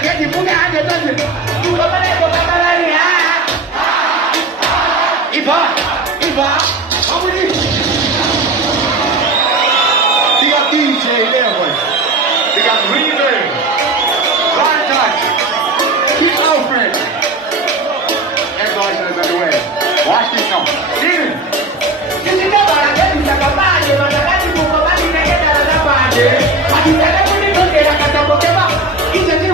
jifunge aje twende. Iva. Hamudi. We got DJ there, boy. We got real